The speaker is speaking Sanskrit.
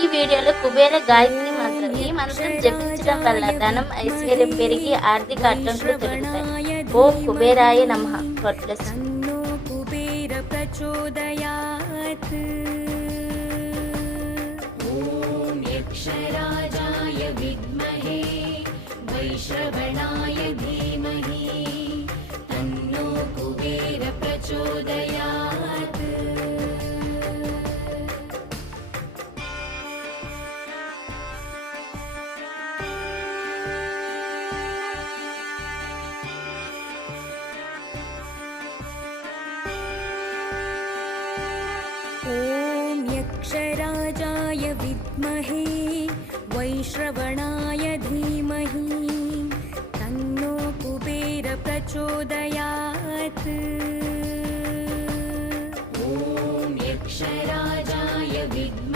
ఈ వీడియోలో కుబేర గాయత్రి మంత్రం. ఈ మంత్రం జపించడం వల్ల ధనం, ఐశ్వర్యం పెరిగి ఆర్థిక అడ్డంకులు తొలగుతాయి. ఓం కుబేరాయ నమః. God bless you. तन्नो कुबेर प्रचोदयात्। ॐ यक्षराजाय विद्महे वैश्रवणाय धीमहि तन्नो कुबेर प्रचोदयात्। ॐ यक्षराजाय विद्महे वैश्रवणाय धीमहि तन्नो कुबेर प्रचोदयात्। ॐ यक्षराजाय विद्महे